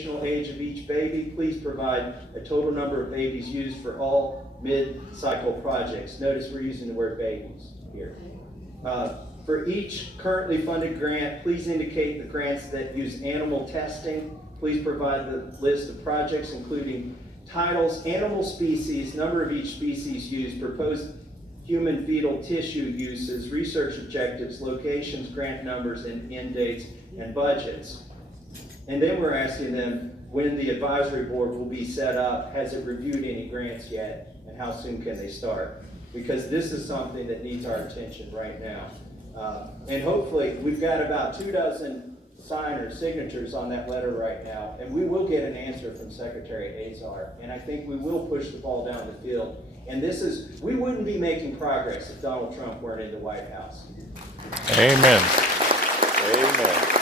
age of each baby. Please provide a total number of babies used for all mid-cycle projects. Notice we're using the word babies here. For each currently funded grant, please indicate the grants that use animal testing. Please provide the list of projects, including titles, animal species, number of each species used, proposed human fetal tissue uses, research objectives, locations, grant numbers, and end dates and budgets. And then we're asking them when the advisory board will be set up, has it reviewed any grants yet, and how soon can they start? Because this is something that needs our attention right now. And hopefully, we've got about 24 signatures on that letter right now, and we will get an answer from Secretary Azar, and I think we will push the ball down the field. And we wouldn't be making progress if Donald Trump weren't in the White House. Amen. Amen.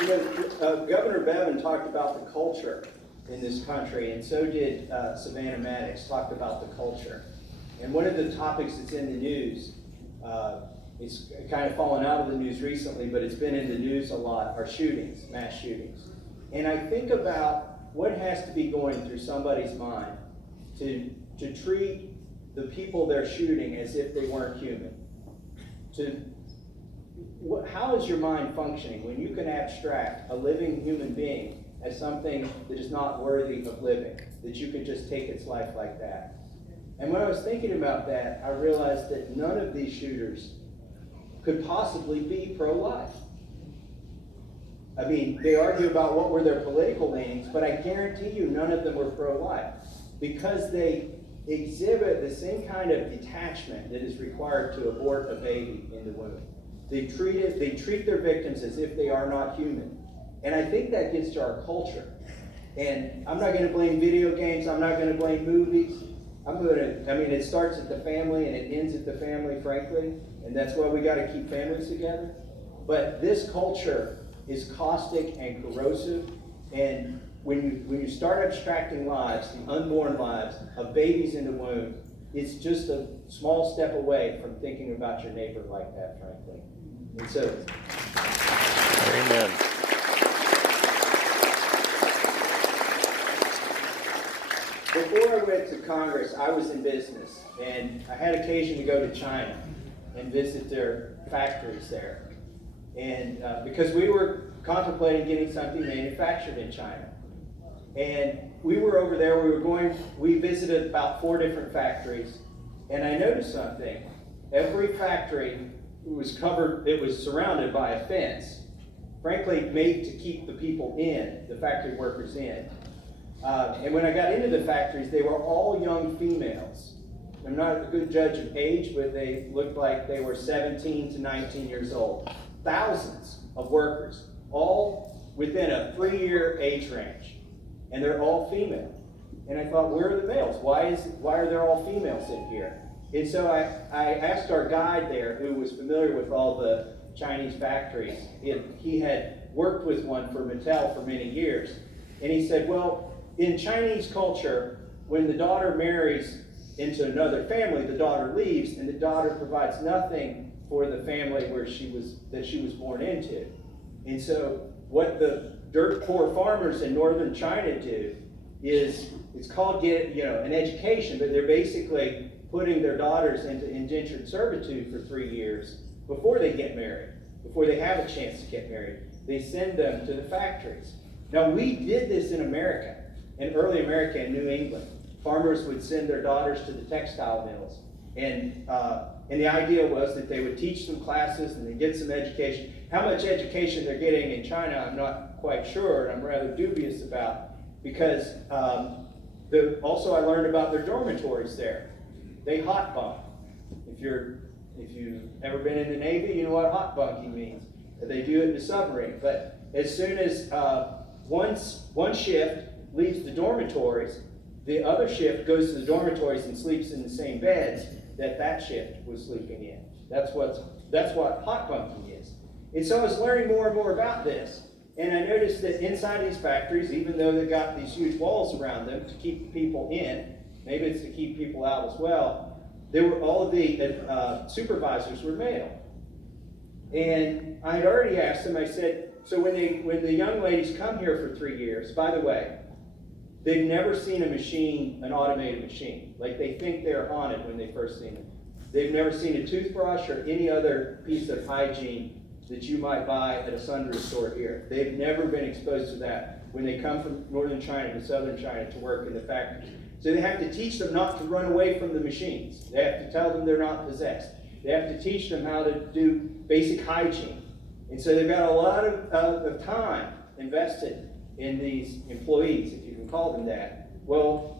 You know, Governor Bevin talked about the culture in this country, and so did Savannah Maddox talked about the culture. And one of the topics that's in the news, it's kind of fallen out of the news recently, but it's been in the news a lot, are shootings, mass shootings. And I think about what has to be going through somebody's mind to treat the people they're shooting as if they weren't human. How is your mind functioning when you can abstract a living human being as something that is not worthy of living, that you could just take its life like that? And when I was thinking about that, I realized that none of these shooters could possibly be pro-life. I mean, they argue about what were their political leanings, but I guarantee you none of them were pro-life because they exhibit the same kind of detachment that is required to abort a baby in the womb. They treat their victims as if they are not human. And I think that gets to our culture. And I'm not going to blame video games. I'm not going to blame movies. It starts at the family and it ends at the family, frankly. And that's why we got to keep families together. But this culture is caustic and corrosive. And when you start abstracting lives, the unborn lives of babies in the womb, it's just a small step away from thinking about your neighbor like that, frankly. And so, Amen. Before I went to Congress, I was in business, and I had occasion to go to China and visit their factories there. And because we were contemplating getting something manufactured in China. And we were over there, we visited about 4 different factories, and I noticed something. Every factory was surrounded by a fence, frankly made to keep the people in, the factory workers in. And when I got into the factories, they were all young females. I'm not a good judge of age, but they looked like they were 17 to 19 years old. Thousands of workers, all within a 3-year age range. And they're all female. And I thought, where are the males? Why are there all females in here? And so I asked our guide there, who was familiar with all the Chinese factories. He had worked with one for Mattel for many years. And he said, well, in Chinese culture, when the daughter marries into another family, the daughter leaves, and the daughter provides nothing for the family that she was born into. And so what the dirt poor farmers in northern China do is, it's called an education, but they're basically putting their daughters into indentured servitude for 3 years before they get married, before they have a chance to get married. They send them to the factories. Now, we did this in America, in early America in New England. Farmers would send their daughters to the textile mills, and the idea was that they would teach them classes and they'd get some education. How much education they're getting in China, I'm not quite sure, and I'm rather dubious about, because also I learned about their dormitories there. They hot bunk. If you've ever been in the Navy, you know what hot bunking means. They do it in the submarine. But as soon as one shift leaves the dormitories, the other shift goes to the dormitories and sleeps in the same beds that shift was sleeping in. That's what hot bunking is. And so I was learning more and more about this. And I noticed that inside these factories, even though they've got these huge walls around them to keep people in, maybe it's to keep people out as well, all of the supervisors were male. And I had already asked them, I said, so when the young ladies come here for 3 years, by the way, they've never seen a machine, an automated machine. Like they think they're haunted when they first seen it. They've never seen a toothbrush or any other piece of hygiene that you might buy at a sundry store here. They've never been exposed to that when they come from northern China to southern China to work in the factories. So they have to teach them not to run away from the machines. They have to tell them they're not possessed. They have to teach them how to do basic hygiene. And so they've got a lot of time invested in these employees, if you can call them that. Well,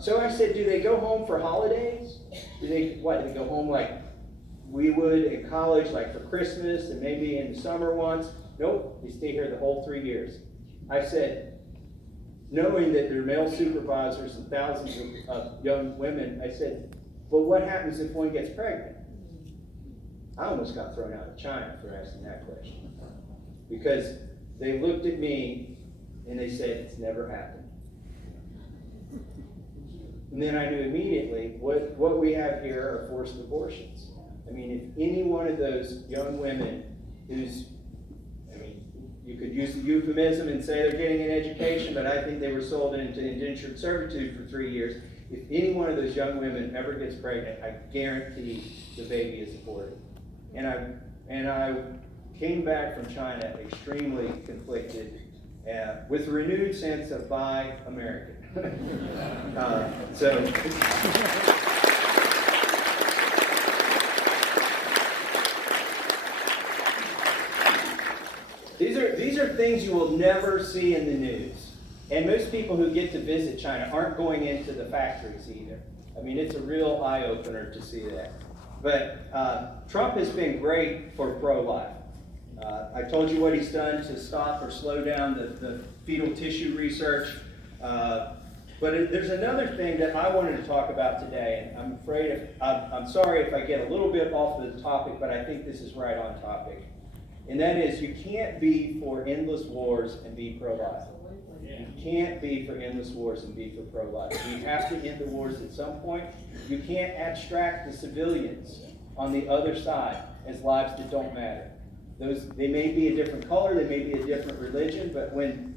so I said, do they go home for holidays? Do they go home like we would in college, like for Christmas and maybe in the summer once? Nope, they stay here the whole 3 years. I said, knowing that they're male supervisors and thousands of young women, I said, well, what happens if one gets pregnant? I almost got thrown out of China for asking that question. Because they looked at me and they said, it's never happened. And then I knew immediately what we have here are forced abortions. I mean, if any one of those young women you could use the euphemism and say they're getting an education, but I think they were sold into indentured servitude for 3 years. If any one of those young women ever gets pregnant, I guarantee the baby is aborted. And I came back from China extremely conflicted, with a renewed sense of buy American. These are things you will never see in the news. And most people who get to visit China aren't going into the factories either. I mean, it's a real eye-opener to see that. But Trump has been great for pro-life. I told you what he's done to stop or slow down the fetal tissue research. But there's another thing that I wanted to talk about today, and I'm sorry if I get a little bit off the topic, but I think this is right on topic. And that is, you can't be for endless wars and be pro-life. You can't be for endless wars and be for pro-life. We have to end the wars at some point. You can't abstract the civilians on the other side as lives that don't matter. They may be a different color, they may be a different religion, but when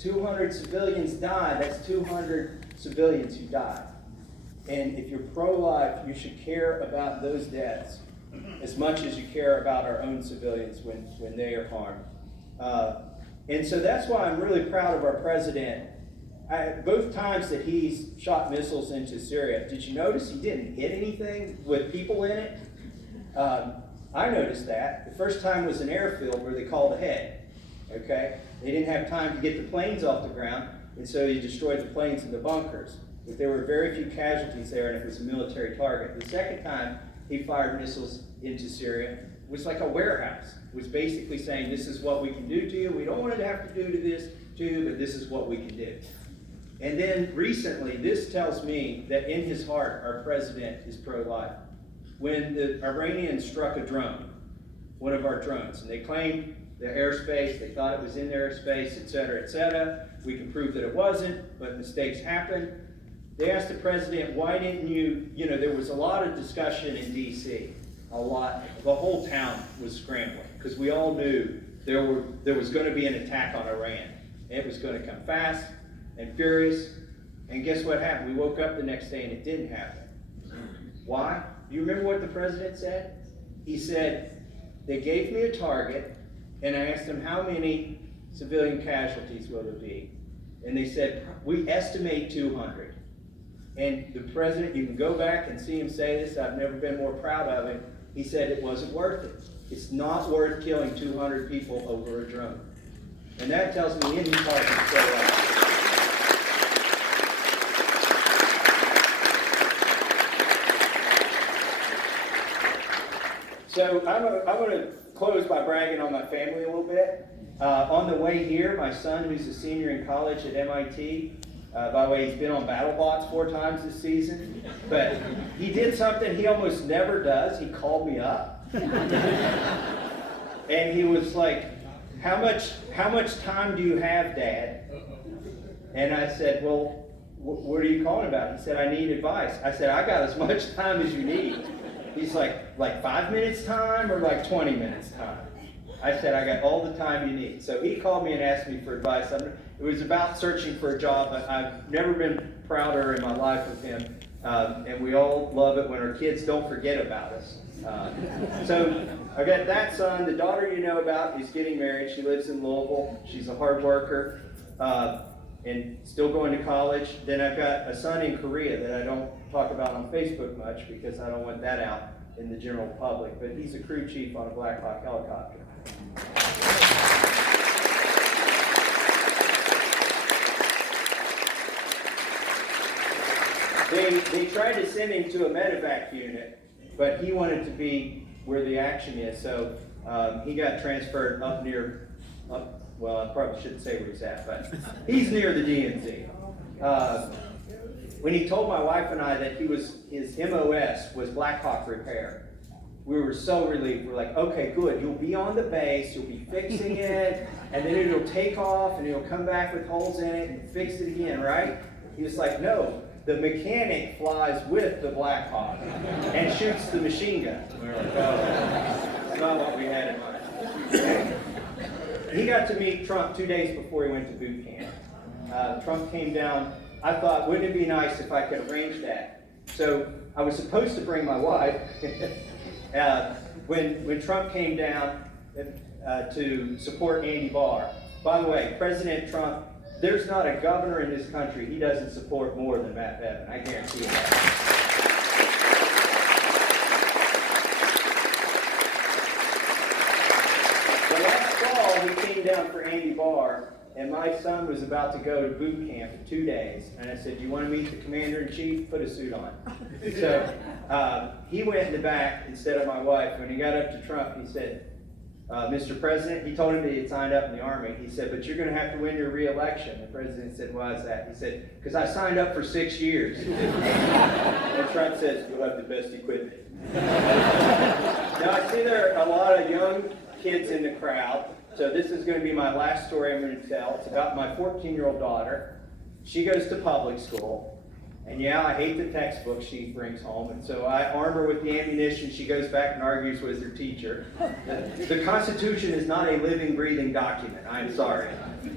200 civilians die, that's 200 civilians who die. And if you're pro-life, you should care about those deaths as much as you care about our own civilians when they are harmed. And so that's why I'm really proud of our president. Both times that he's shot missiles into Syria, did you notice he didn't hit anything with people in it? I noticed that. The first time was an airfield where they called ahead. Okay? They didn't have time to get the planes off the ground, and so he destroyed the planes in the bunkers. But there were very few casualties there, and it was a military target. The second time he fired missiles into Syria was like a warehouse. It was basically saying, this is what we can do to you. We don't want to have to do this to you, but this is what we can do. And then recently, this tells me that in his heart, our president is pro-life. When the Iranians struck a drone, one of our drones, and they claimed the airspace, they thought it was in their airspace, et cetera, et cetera. We can prove that it wasn't, but mistakes happen. They asked the president, why didn't you there was a lot of discussion in DC, a lot. The whole town was scrambling because we all knew there was going to be an attack on Iran. It was going to come fast and furious. And guess what happened? We woke up the next day and it didn't happen. Why? Do you remember what the president said? He said, they gave me a target and I asked them how many civilian casualties will there be? And they said, we estimate 200. And the president, you can go back and see him say this, I've never been more proud of him. He said it wasn't worth it. It's not worth killing 200 people over a drone. And that tells me in his heart he's pro-life. So I'm going to close by bragging on my family a little bit. On the way here, my son, who's a senior in college at MIT, by the way, he's been on BattleBots 4 times this season, but he did something he almost never does. He called me up, and he was like, how much time do you have, Dad? And I said, well, what are you calling about? He said, I need advice. I said, I got as much time as you need. He's like 5 minutes time or like 20 minutes time? I said, I got all the time you need. So he called me and asked me for advice. It was about searching for a job, but I've never been prouder in my life of him. And we all love it when our kids don't forget about us. So I got that son. The daughter you know about is getting married. She lives in Louisville. She's a hard worker and still going to college. Then I've got a son in Korea that I don't talk about on Facebook much because I don't want that out in the general public. But he's a crew chief on a Black Hawk helicopter. They tried to send him to a medevac unit, but he wanted to be where the action is, so he got transferred well, I probably shouldn't say where he's at, but he's near the DMZ. When he told my wife and I that his MOS was Black Hawk repair, we were so relieved. We're like, okay, good, you'll be on the base, you'll be fixing it, and then it'll take off, and it'll come back with holes in it, and fix it again, right? He was like, no, the mechanic flies with the Black Hawk and shoots the machine gun. We were like, oh, that's not what we had in mind. He got to meet Trump 2 days before he went to boot camp. Trump came down. I thought, wouldn't it be nice if I could arrange that? So I was supposed to bring my wife. When Trump came down to support Andy Barr. By the way, President Trump, there's not a governor in this country he doesn't support more than Matt Bevin. I guarantee you that. The last fall, he came down for Andy Barr, and my son was about to go to boot camp for 2 days. And I said, do you want to meet the commander-in-chief? Put a suit on. So he went in the back instead of my wife. When he got up to Trump, he said, Mr. President, he told him that he had signed up in the Army. He said, but you're going to have to win your re-election. The president said, why is that? He said, because I signed up for 6 years. And Trump says, you'll have the best equipment. Now, I see there are a lot of young kids in the crowd. So this is going to be my last story I'm going to tell. It's about my 14-year-old daughter. She goes to public school. And yeah, I hate the textbook she brings home. And so I arm her with the ammunition. She goes back and argues with her teacher. The Constitution is not a living, breathing document. I'm sorry.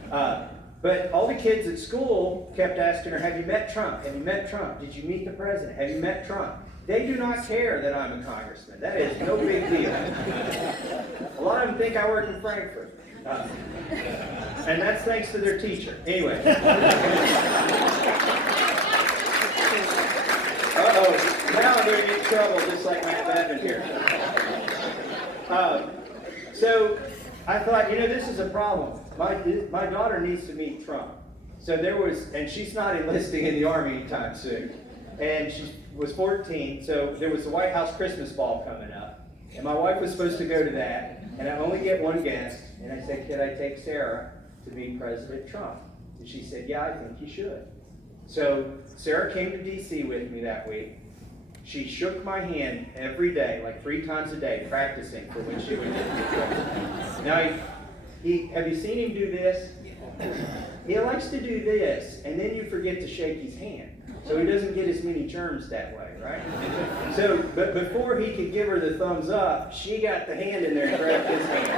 But all the kids at school kept asking her, have you met Trump? Have you met Trump? Did you meet the president? Have you met Trump? They do not care that I'm a congressman. That is no big deal. A lot of them think I work in Frankfurt. And that's thanks to their teacher. Anyway. Uh-oh, now they're in trouble, just like Matt Bevin here. So I thought, this is a problem. My daughter needs to meet Trump. So and she's not enlisting in the Army anytime soon. And she was 14, so there was the White House Christmas ball coming up. And my wife was supposed to go to that, and I only get one guest. And I said, could I take Sarah to meet President Trump? And she said, yeah, I think you should. So Sarah came to DC with me that week. She shook my hand every day, like 3 times a day, practicing for when she would get to president. Now, have you seen him do this? He likes to do this, and then you forget to shake his hand. So he doesn't get as many germs that way, right? So, but before he could give her the thumbs up, she got the hand in there and grabbed his hand.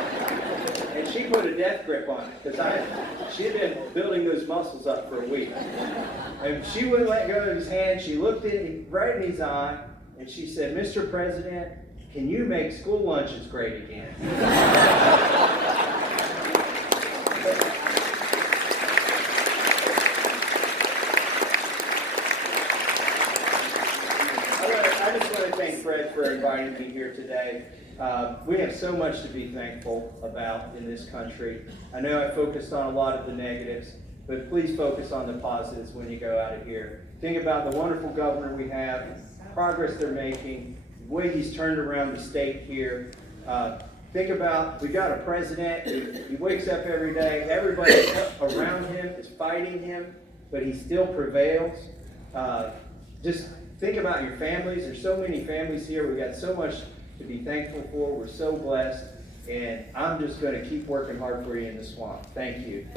And she put a death grip on it, because she had been building those muscles up for a week. And she wouldn't let go of his hand. She looked right in his eye, and she said, Mr. President, can you make school lunches great again? I just want to thank Fred for inviting me here today. We have so much to be thankful about in this country. I know I focused on a lot of the negatives, but please focus on the positives when you go out of here. Think about the wonderful governor we have, progress they're making, the way he's turned around the state here. Think about, we got a president, he wakes up every day, everybody around him is fighting him, but he still prevails. Just think about your families. There's so many families here. We've got so much to be thankful for. We're so blessed. And I'm just going to keep working hard for you in the swamp. Thank you.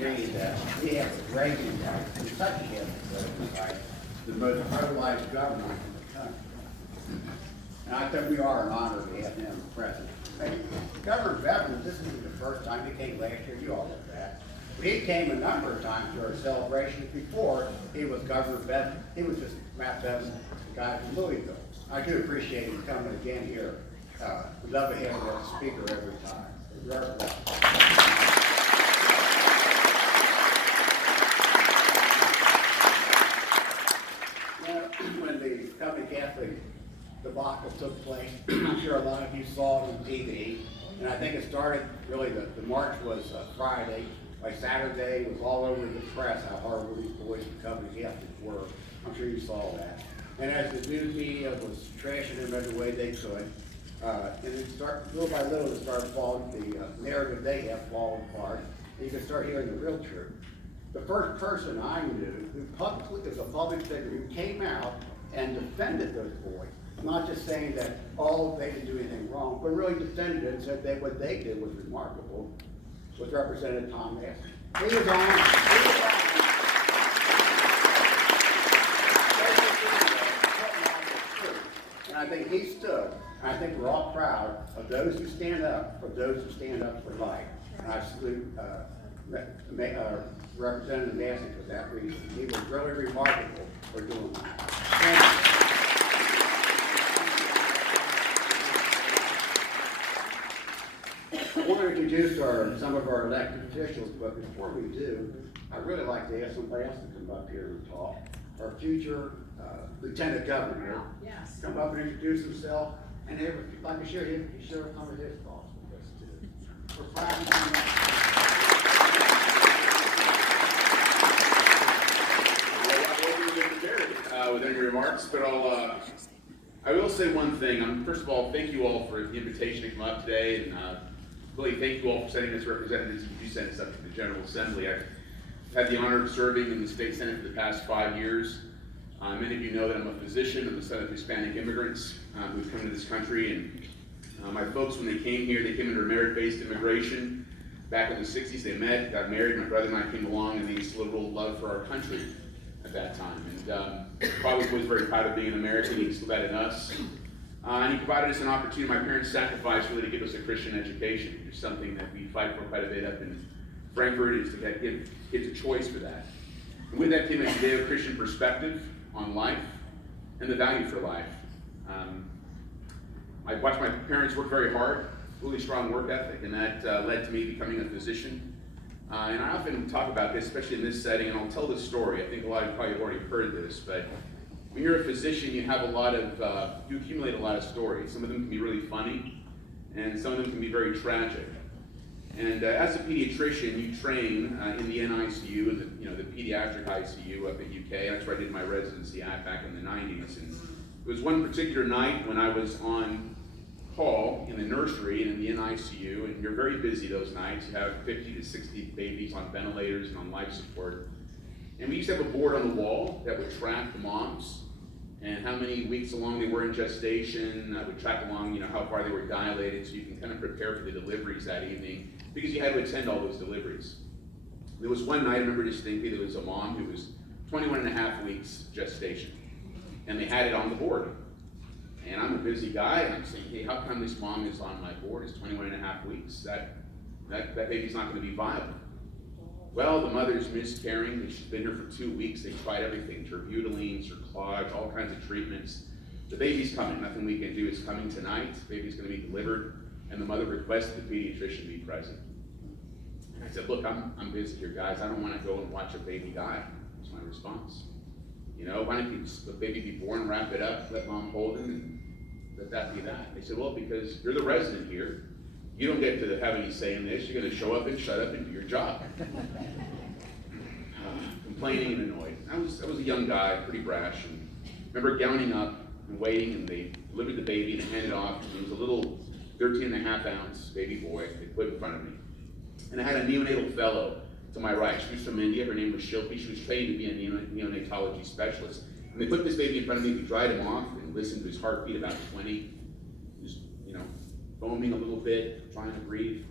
me that we have the greatest, Kentucky has the most pro-life governor in the country. And I think we are an honor to have him as president. Hey, Governor Bevin, this isn't the first time he came last year, you all know that. But he came a number of times to our celebrations before he was Governor Bevin. He was just Matt Bevin, the guy from Louisville. I do appreciate him coming again here. We'd love to have him as a speaker every time. You're welcome. When the Kentucky Catholic debacle took place, I'm sure a lot of you saw it on TV, and I think it started, really, the march was Friday. By Saturday, it was all over the press how horrible these boys and Kentucky Catholics were. I'm sure you saw that. And as the news media was trashing them every way they could, and it started, little by little, it started falling, the narrative they have fallen apart, and you can start hearing the real truth. The first person I knew who publicly, as a public figure, who came out and defended those boys, not just saying that, oh, they didn't do anything wrong, but really defended it and said that what they did was remarkable, was Representative Thomas Massie. He was on. And I think he stood, and I think we're all proud of those who stand up, for those who stand up for life. And I salute Representative Massie for that reason. He was really remarkable for doing that. I want to introduce some of our elected officials, but before we do, I'd really like to ask somebody else to come up here and talk. Our future Lieutenant Governor, come up and introduce himself, and if you'd like to share some of his thoughts with us too. We're proud of him. With any remarks, but I will say one thing. First of all, thank you all for the invitation to come up today, and really thank you all for sending us representatives who sent us up to the General Assembly. I've had the honor of serving in the State Senate for the past 5 years. Many of you know that I'm a physician. I'm the son of Hispanic immigrants who've come to this country, and my folks, when they came here, they came under merit-based immigration. Back in the 60s, they met, got married. My brother and I came along, and they used a little love for our country at that time. And father was very proud of being an American. He instilled that in us. And he provided us an opportunity. My parents sacrificed really to give us a Christian education, which is something that we fight for quite a bit up in Frankfurt, is to give kids a choice for that. And with that came a Judeo-Christian perspective on life and the value for life. I watched my parents work very hard, really strong work ethic, and that led to me becoming a physician. And I often talk about this, especially in this setting, and I'll tell this story. I think a lot of you probably have already heard this, but when you're a physician, you have you accumulate a lot of stories. Some of them can be really funny, and some of them can be very tragic. And as a pediatrician, you train in the NICU, and the pediatric ICU up at UK. That's where I did my residency at back in the 90s. And it was one particular night when I was on call in the nursery and in the NICU, and you're very busy those nights. You have 50 to 60 babies on ventilators and on life support. And we used to have a board on the wall that would track the moms and how many weeks along they were in gestation. I would track along, how far they were dilated, so you can kind of prepare for the deliveries that evening, because you had to attend all those deliveries. There was one night, I remember distinctly, there was a mom who was 21 and a half weeks gestation, and they had it on the board. And I'm a busy guy, and I'm saying, hey, how come this mom is on my board? It's 21 and a half weeks. That baby's not going to be viable. Well, the mother's miscarrying. She's been here for 2 weeks. They tried everything, terbutaline, clogs, all kinds of treatments. The baby's coming. Nothing we can do. It's coming tonight. The baby's going to be delivered. And the mother requested the pediatrician be present. And I said, look, I'm busy here, guys. I don't want to go and watch a baby die. That's my response. Why don't you just, the baby be born, wrap it up, let mom hold him, and let that be that. They said, well, because you're the resident here, you don't get to have any say in this. You're going to show up and shut up and do your job. Complaining and annoyed. I was a young guy, pretty brash, and remember gowning up and waiting, and they delivered the baby and handed it off. And it was a little 13 and a half ounce baby boy they put in front of me. And I had a neonatal fellow to my right. She was from India. Her name was Shilpi. She was trained to be a neonatology specialist. And they put this baby in front of me. We dried him off and listened to his heartbeat, about 20. Just, foaming a little bit, trying to breathe.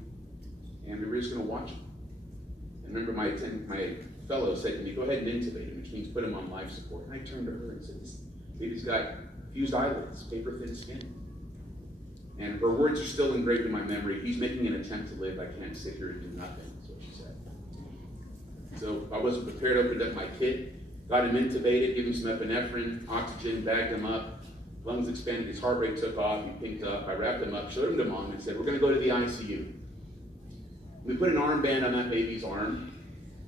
And we were just going to watch him. And remember my fellow said to me, go ahead and intubate him, which means put him on life support. And I turned to her and said, this baby's got fused eyelids, paper thin skin. And her words are still engraved in my memory. He's making an attempt to live. I can't sit here and do nothing, is what she said. So I wasn't prepared. I opened up my kit, got him intubated, gave him some epinephrine, oxygen, bagged him up, lungs expanded, his heart rate took off, he pinked up. I wrapped him up, showed him to mom, and said, we're gonna go to the ICU. We put an armband on that baby's arm.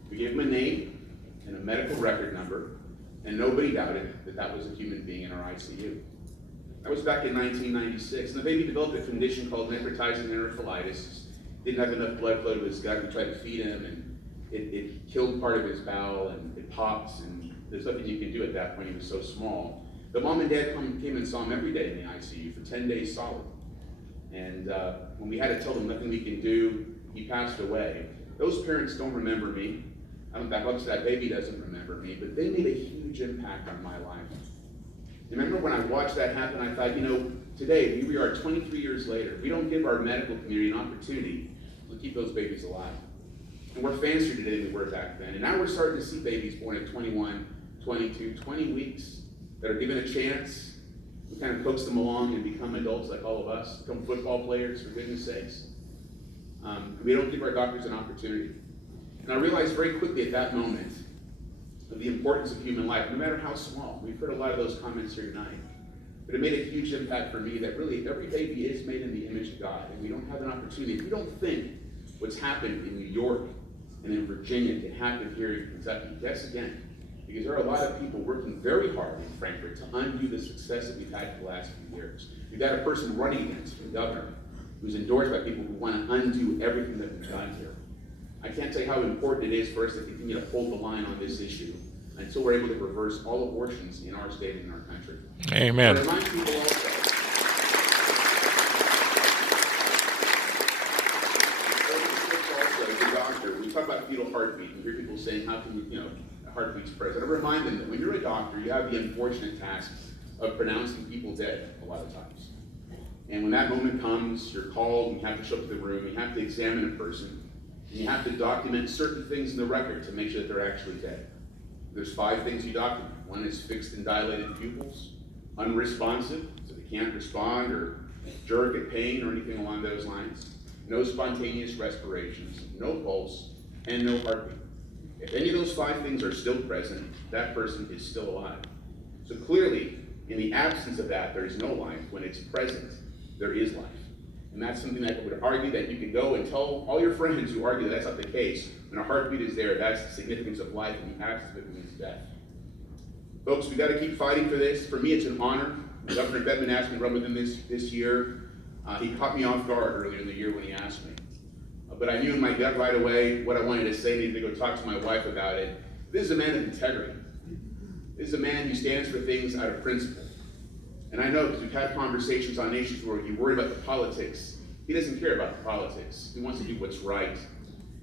We gave him a name and a medical record number, and nobody doubted that that was a human being in our ICU. That was back in 1996, and the baby developed a condition called necrotizing enterophilitis. Didn't have enough blood flow to his gut. We tried to feed him, and it killed part of his bowel, and it pops, and there's nothing you can do at that point. He was so small. But mom and dad came and saw him every day in the ICU for 10 days solid. And when we had to tell them nothing we can do, he passed away. Those parents don't remember me. I don't think that baby doesn't remember me, but they made a huge impact on my life. Remember when I watched that happen, I thought, you know, today, here we are 23 years later, we don't give our medical community an opportunity to keep those babies alive. And we're fancier today than we were back then. And now we're starting to see babies born at 21, 22, 20 weeks that are given a chance. We kind of coax them along and become adults like all of us, become football players, for goodness sakes. We don't give our doctors an opportunity. And I realized very quickly at that moment of the importance of human life, no matter how small. We've heard a lot of those comments here tonight. But it made a huge impact for me that really every baby is made in the image of God, and we don't have an opportunity. If we don't think what's happened in New York and in Virginia can happen here in Kentucky, guess again. Because there are a lot of people working very hard in Frankfurt to undo the success that we've had for the last few years. We've got a person running against the governor who's endorsed by people who want to undo everything that we've done here. I can't tell you how important it is for us to continue to hold the line on this issue until we're able to reverse all abortions in our state and in our country. Amen. I remind people also, as a doctor, we talk about fetal heartbeat, and hear people saying, how can you, a heartbeat's present. I remind them that when you're a doctor, you have the unfortunate task of pronouncing people dead a lot of times. And when that moment comes, you're called, and you have to show up to the room, you have to examine a person, and you have to document certain things in the record to make sure that they're actually dead. There's 5 things you document. One is fixed and dilated pupils, unresponsive, so they can't respond or jerk at pain or anything along those lines. No spontaneous respirations, no pulse, and no heartbeat. If any of those 5 things are still present, that person is still alive. So clearly, in the absence of that, there is no life. When it's present, there is life. And that's something that I would argue that you can go and tell all your friends who argue that that's not the case. When a heartbeat is there, that's the significance of life, and the absence of it means death. Folks, we got to keep fighting for this. For me, it's an honor. Governor Bevin asked me to run with him this year. He caught me off guard earlier in the year when he asked me. But I knew in my gut right away what I wanted to say. I needed to go talk to my wife about it. This is a man of integrity. This is a man who stands for things out of principle. And I know because we've had conversations on issues where you worry about the politics. He doesn't care about the politics. He wants to do what's right.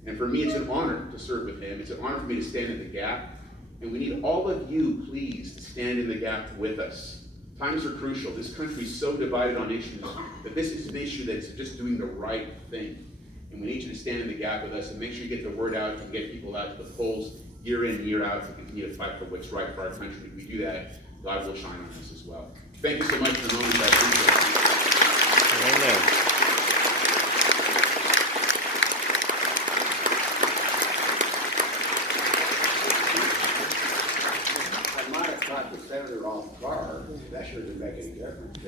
And for me, it's an honor to serve with him. It's an honor for me to stand in the gap. And we need all of you, please, to stand in the gap with us. Times are crucial. This country is so divided on issues that this is an issue that's just doing the right thing. And we need you to stand in the gap with us and make sure you get the word out and get people out to the polls year in, year out to continue to fight for what's right for our country. If we do that, God will shine on us as well. Thank you so much for the moment. I appreciate it. Amen. I might have caught the senator off guard. That sure didn't make any difference.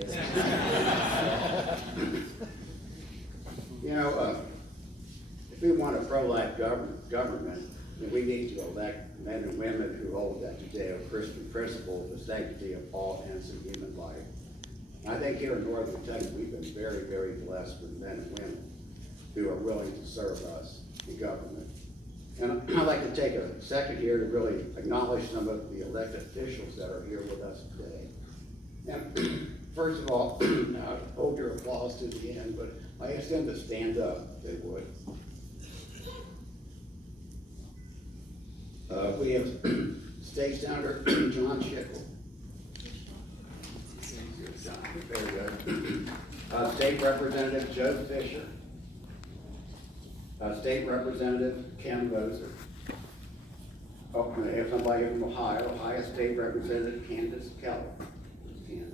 If we want a pro-life government, then we need to elect men and women who hold that Judeo-Christian principle of the sanctity of all innocent human life. And I think here in Northern Kentucky, we've been very, very blessed with men and women who are willing to serve us in government. And I'd like to take a second here to really acknowledge some of the elected officials that are here with us today. And first of all, hold your applause to the end, but I ask them to stand up if they would. We have State Senator John Schickel. Very good. State Representative Joe Fisher. State Representative Ken Moser. welcome to have somebody from Ohio State Representative Candace Keller. Candace.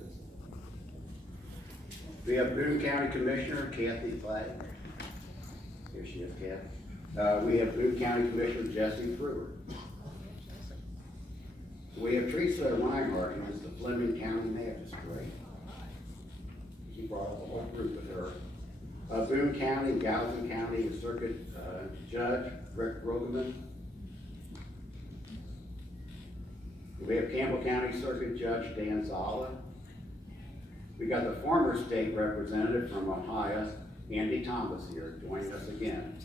We have Boone County Commissioner Kathy Clay. Here she is, Kathy. We have Boone County Commissioner Jesse Brewer. We have Teresa Reinhardt, who is the Fleming County Magistrate. She brought up a whole group with her. Boone County, Galveston County Circuit Judge Rick Rogeman. We have Campbell County Circuit Judge Dan Zala. We got the former state representative from Ohio, Andy Thomas, here joining us again.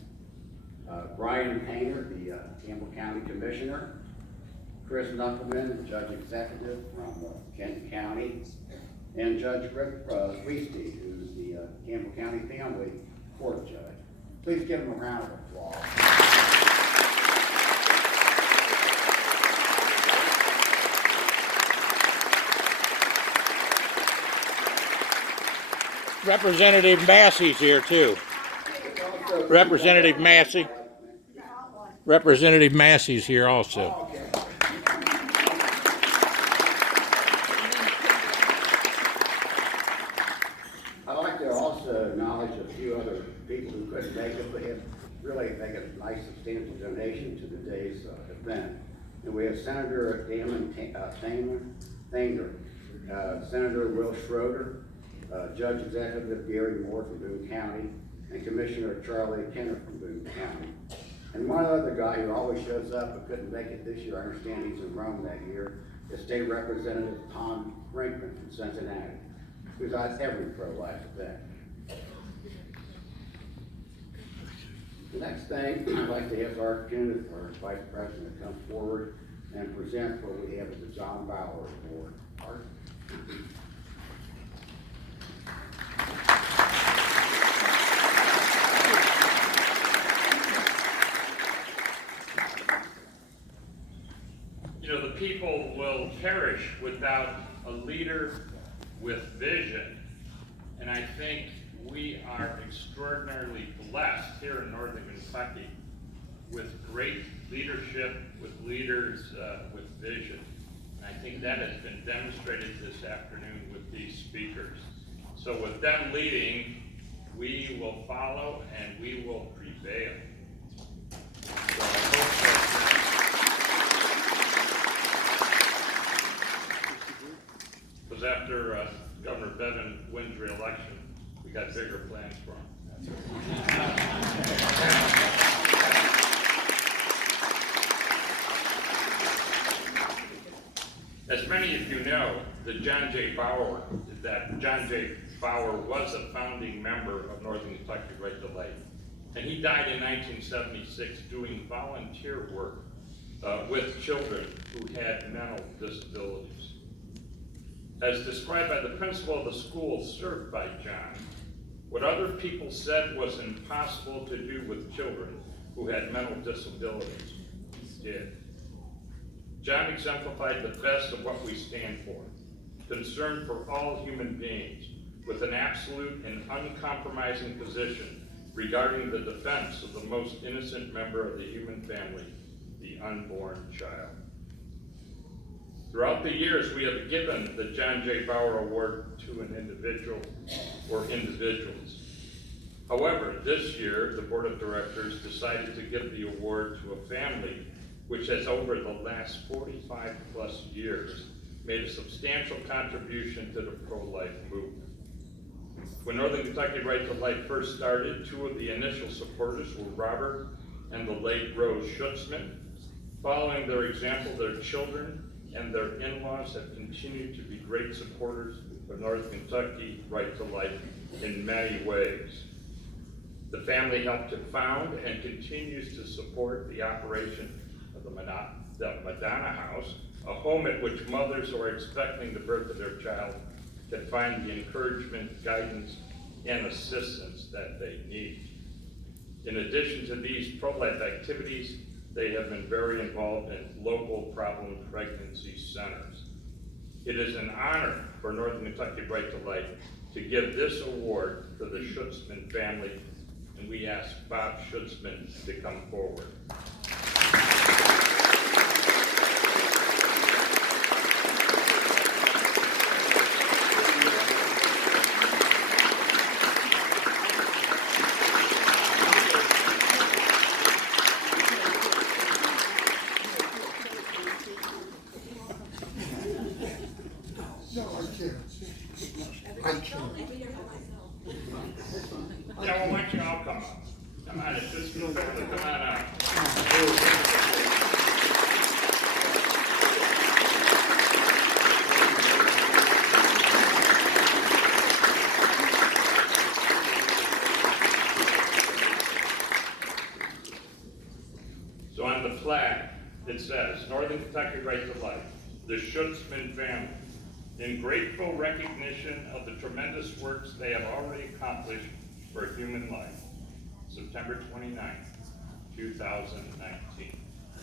Brian Painter, the Campbell County Commissioner. Chris Knuckleman, Judge Executive from Kent County. And Judge Rick Sweesty, who's the Campbell County Family Court Judge. Please give him a round of applause. Representative Massie's here too. Representative Massie. Representative Massie's here also. I'd like to also acknowledge a few other people who couldn't make it, but have really made a nice substantial donation to today's event. And we have Senator Damon Thanger, Senator Will Schroeder, Judge Executive Gary Moore from Boone County, and Commissioner Charlie Kenner from Boone County. And one other guy who always shows up but couldn't make it this year, I understand he's in Rome that year, is State Representative Tom Brinkman from Cincinnati, who's at every pro-life event. The next thing, I'd like to have our opportunity for our Vice President to come forward and present what we have as the John Bauer Award. Art? You know, the people will perish without a leader with vision. And I think we are extraordinarily blessed here in Northern Kentucky with great leadership, with leaders with vision. And I think that has been demonstrated this afternoon with these speakers. So with them leading, we will follow and we will prevail. So I hope that because after Governor Bevin wins re-election, we got bigger plans for him. As many of you know, John J. Bauer was a founding member of Northern Kentucky Right to Life. And he died in 1976 doing volunteer work with children who had mental disabilities. As described by the principal of the school served by John, what other people said was impossible to do with children who had mental disabilities, he did. John exemplified the best of what we stand for, concern for all human beings, with an absolute and uncompromising position regarding the defense of the most innocent member of the human family, the unborn child. Throughout the years, we have given the John J. Bauer Award to an individual or individuals. However, this year, the Board of Directors decided to give the award to a family which has over the last 45 plus years made a substantial contribution to the pro-life movement. When Northern Kentucky Right to Life first started, two of the initial supporters were Robert and the late Rose Schutzman. Following their example, their children and their in-laws have continued to be great supporters of Northern Kentucky Right to Life in many ways. The family helped to found and continues to support the operation of the Madonna House, a home at which mothers who are expecting the birth of their child can find the encouragement, guidance, and assistance that they need. In addition to these pro-life activities, they have been very involved in local problem pregnancy centers. It is an honor for Northern Kentucky Right to Life to give this award to the Schutzman family, and we ask Bob Schutzman to come forward. Northern Kentucky Right to Life, the Schutzman family, in grateful recognition of the tremendous works they have already accomplished for human life. September 29th, 2019.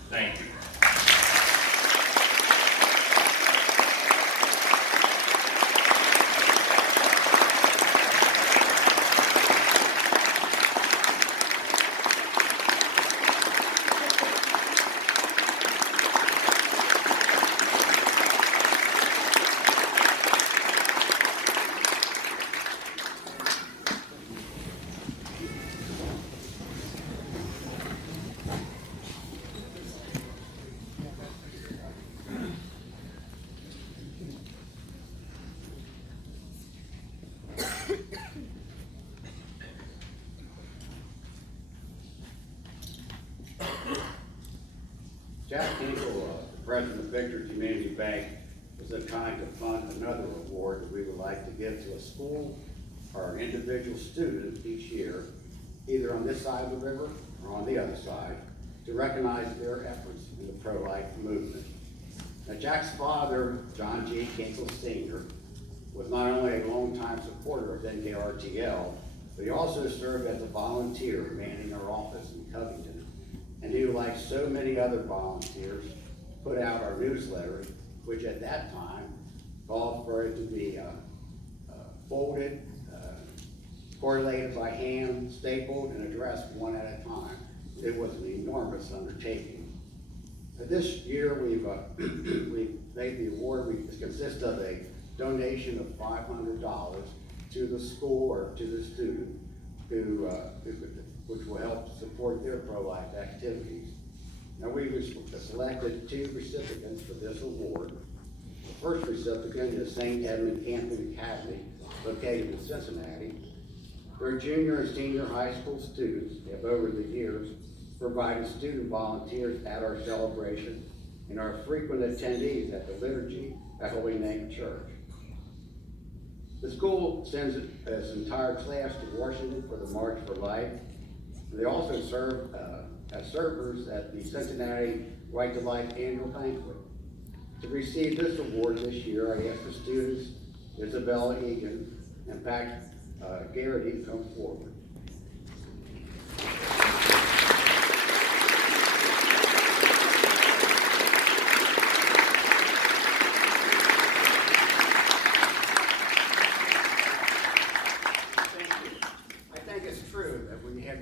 Thank you. Jack Hinkle, president of Victory Community Bank, is so kind to fund another award that we would like to give to a school or an individual student each year, either on this side of the river or on the other side, to recognize their efforts in the pro-life movement. Now, Jack's father, John G. Hinkle Sr., was not only a longtime supporter of NKRTL, but he also served as a volunteer manning our office in Covington. And he, like so many other volunteers, put out our newsletter, which at that time called for it to be folded, correlated by hand, stapled, and addressed one at a time. It was an enormous undertaking. This year, we've made the award. It consists of a donation of $500 to the school or to the student which will help support their pro-life activities. Now, we've selected 2 recipients for this award. The first recipient is St. Edmund Camping Academy, located in Cincinnati. Their junior and senior high school students have, over the years, provided student volunteers at our celebration and are frequent attendees at the liturgy at Holy Name Church. The school sends its entire class to Washington for the March for Life. They also serve as servers at the Cincinnati Right to Life annual banquet. To receive this award this year, I asked the students, Isabella Egan and Pat Garrity, to come forward.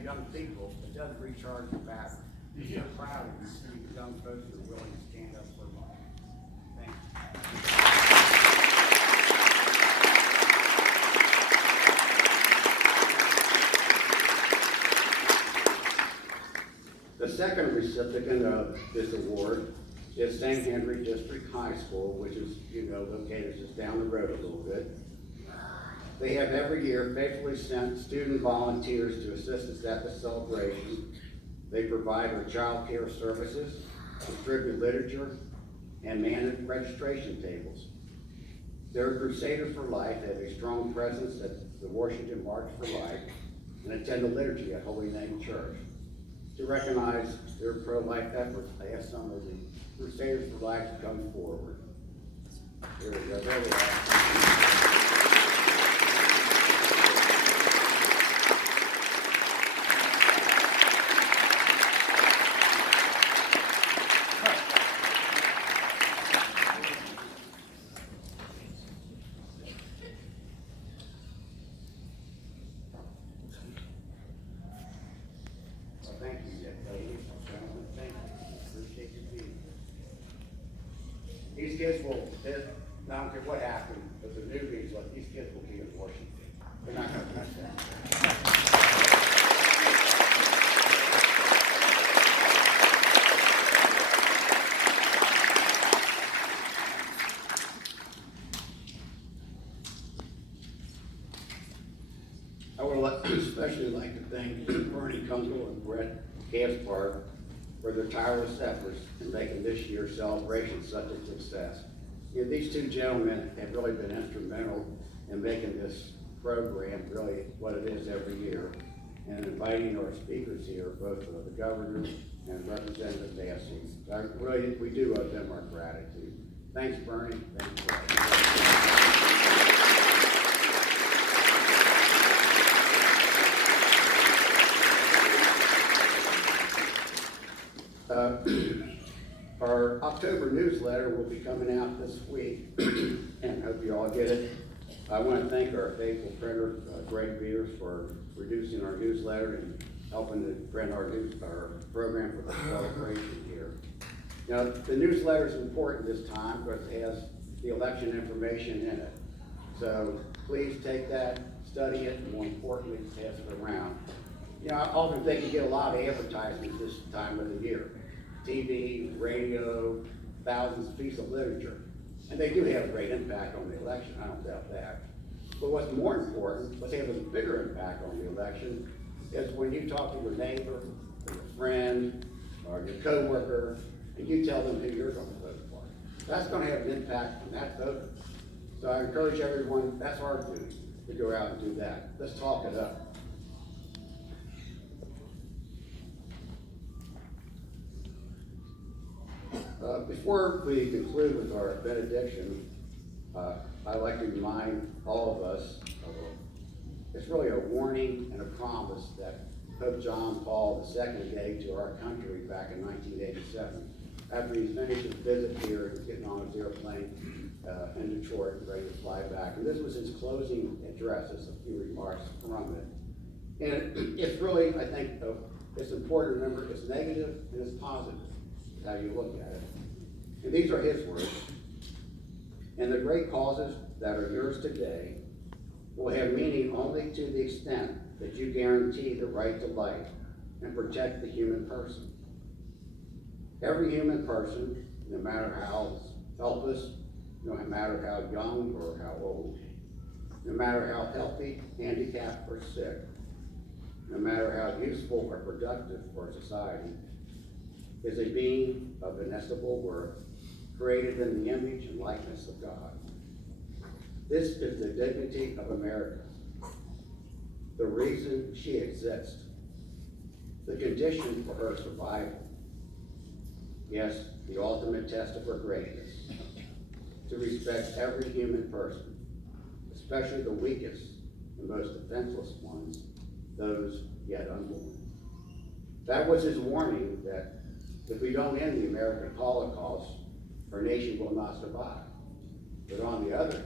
Young people, it does recharge your battery. You're so proud of you see young folks that are willing to stand up for life. Thank you. The second recipient of this award is St. Henry District High School, which is, located just down the road a little bit. They have every year faithfully sent student volunteers to assist us at the celebration. They provide our child care services, distribute literature, and manage registration tables. Their Crusaders for Life have a strong presence at the Washington March for Life and attend the liturgy at Holy Name Church. To recognize their pro-life efforts, I asked some of the Crusaders for Life to come forward. Here we go. There we are. Thank you, ladies and gentlemen. Thank you. Appreciate you being here. These kids will, I don't care what happened, but the newbies, these kids will be in Washington. They're not going to touch that. I would especially like to thank Bernie Kunkel and Brett Gaspard for their tireless efforts in making this year's celebration such a success. These 2 gentlemen have really been instrumental in making this program really what it is every year. and inviting our speakers here, both the governor and Representative Massie. We do owe them our gratitude. Thanks, Bernie. Thanks, Our October newsletter will be coming out this week, and hope you all get it. I want to thank our faithful printer, Greg Beers, for producing our newsletter and helping to print our program for the celebration here. Now, the newsletter is important this time because it has the election information in it. So please take that, study it, and more importantly, pass it around. You know, I often think you get a lot of advertisements this time of the year. TV, radio, thousands of pieces of literature. And they do have a great impact on the election, I don't doubt that. But what's more important, what's having a bigger impact on the election, is when you talk to your neighbor, or your friend, or your coworker, and you tell them who you're going to vote for. That's going to have an impact on that voter. So I encourage everyone, that's our duty, to go out and do that. Let's talk it up. Before we conclude with our benediction, I'd like to remind all of us of it's really a warning and a promise that Pope John Paul II gave to our country back in 1987. After he finished his visit here, he was getting on his airplane in Detroit and ready to fly back. And this was his closing address, just a few remarks from it. And it's really, I think, it's important to remember it's negative and it's positive, how you look at it. And these are his words. And the great causes that are yours today will have meaning only to the extent that you guarantee the right to life and protect the human person. Every human person, no matter how helpless, no matter how young or how old, no matter how healthy, handicapped, or sick, no matter how useful or productive for society, is a being of inestimable worth, created in the image and likeness of God. This is the dignity of America, the reason she exists, the condition for her survival. Yes, the ultimate test of her greatness, to respect every human person, especially the weakest and most defenseless ones, those yet unborn. That was his warning that if we don't end the American Holocaust, our nation will not survive. But on the other hand,